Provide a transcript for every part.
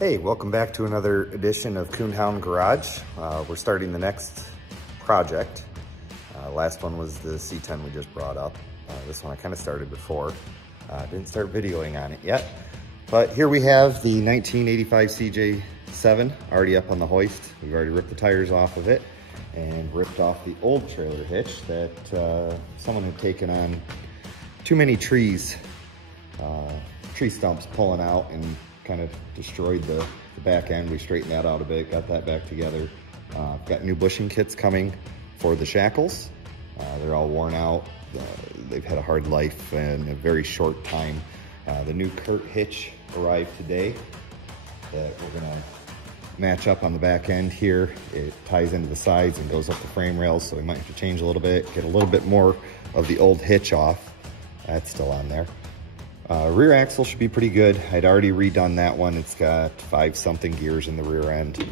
Hey, welcome back to another edition of Coonhound Garage. We're starting the next project. Last one was the C10 we just brought up. This one I kind of started before. Didn't start videoing on it yet. But here we have the 1985 cj7 already up on the hoist. We've already ripped the tires off of it and ripped off the old trailer hitch that someone had taken on too many tree stumps pulling out and kind of destroyed the back end. We straightened that out a bit, got that back together. Got new bushing kits coming for the shackles. They're all worn out. They've had a hard life in a very short time. The new Kurt hitch arrived today that we're gonna match up on the back end here. It ties into the sides and goes up the frame rails, so we might have to change a little bit, get a little bit more of the old hitch off. That's still on there. Rear axle should be pretty good. I'd already redone that one. It's got 5-something gears in the rear end.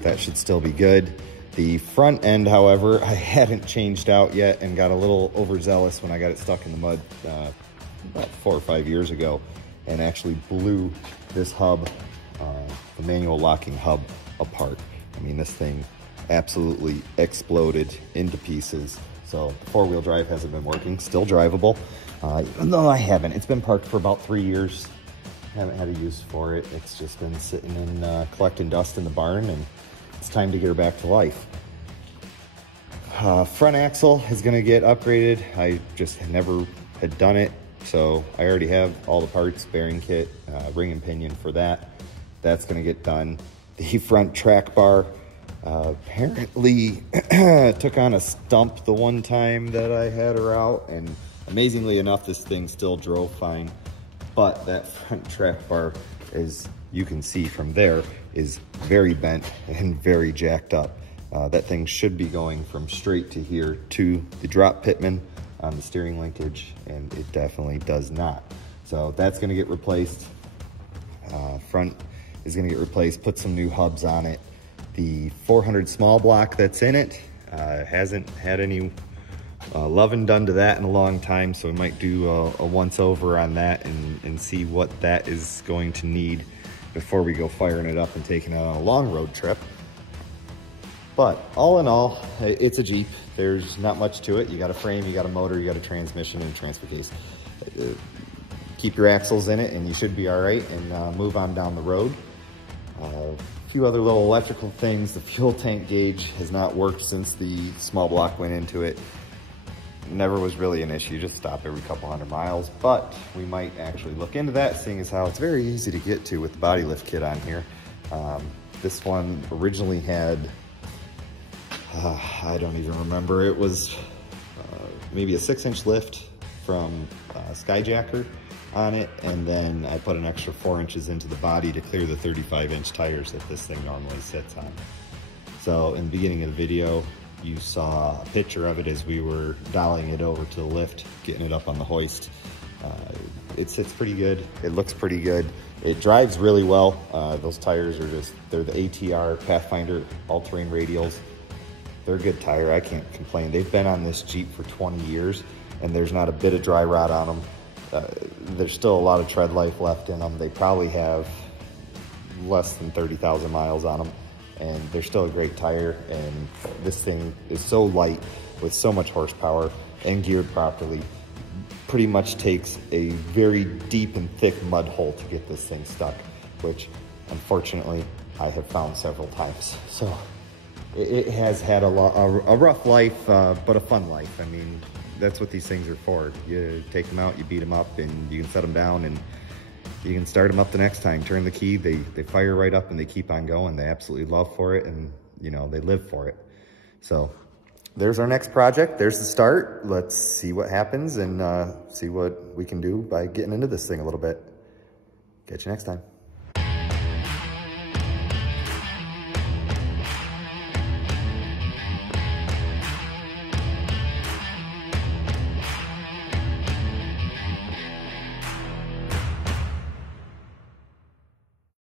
That should still be good. The front end, however, I hadn't changed out yet and got a little overzealous when I got it stuck in the mud about 4 or 5 years ago and actually blew this hub, the manual locking hub, apart. I mean, this thing absolutely exploded into pieces. So the 4-wheel drive hasn't been working, still drivable. No, I haven't. It's been parked for about 3 years. Haven't had a use for it. It's just been sitting and collecting dust in the barn, and it's time to get her back to life. Front axle is gonna get upgraded. I just never had done it, so I already have all the parts, bearing kit, ring and pinion for that. That's gonna get done. The front track bar apparently took on a stump the one time that I had her out, and amazingly enough, this thing still drove fine, but that front track bar, as you can see from there, is very bent and very jacked up. That thing should be going from straight to here to the drop pitman on the steering linkage, and it definitely does not. So that's gonna get replaced. Front is gonna get replaced, put some new hubs on it. The 400 small block that's in it hasn't had any loving done to that in a long time, so we might do a once over on that and see what that is going to need before we go firing it up and taking it on a long road trip. But all in all, it's a Jeep. There's not much to it. You got a frame, you got a motor, you got a transmission, and a transfer case. Keep your axles in it and you should be all right, and move on down the road. A few other little electrical things. The fuel tank gauge has not worked since the small block went into it. Never was really an issue, just stop every couple 100 miles, but we might actually look into that, seeing as how it's very easy to get to with the body lift kit on here. This one originally had, I don't even remember, it was maybe a 6-inch lift from Skyjacker on it, and then I put an extra 4 inches into the body to clear the 35-inch tires that this thing normally sits on. So in the beginning of the video, you saw a picture of it as we were dialing it over to the lift, getting it up on the hoist. It sits pretty good. It looks pretty good. It drives really well. Those tires are they're the ATR Pathfinder all-terrain radials. They're a good tire, I can't complain. They've been on this Jeep for 20 years and there's not a bit of dry rot on them. There's still a lot of tread life left in them. They probably have less than 30,000 miles on them. And they're still a great tire, and this thing is so light with so much horsepower and geared properly. Pretty much takes a very deep and thick mud hole to get this thing stuck, which unfortunately I have found several times. So it has had a rough life, but a fun life. I mean, that's what these things are for. You take them out, you beat them up, and you can set them down, and you can start them up the next time. Turn the key, they fire right up and they keep on going. They absolutely love for it, and you know, they live for it. So there's our next project. There's the start. Let's see what happens and see what we can do by getting into this thing a little bit. Catch you next time.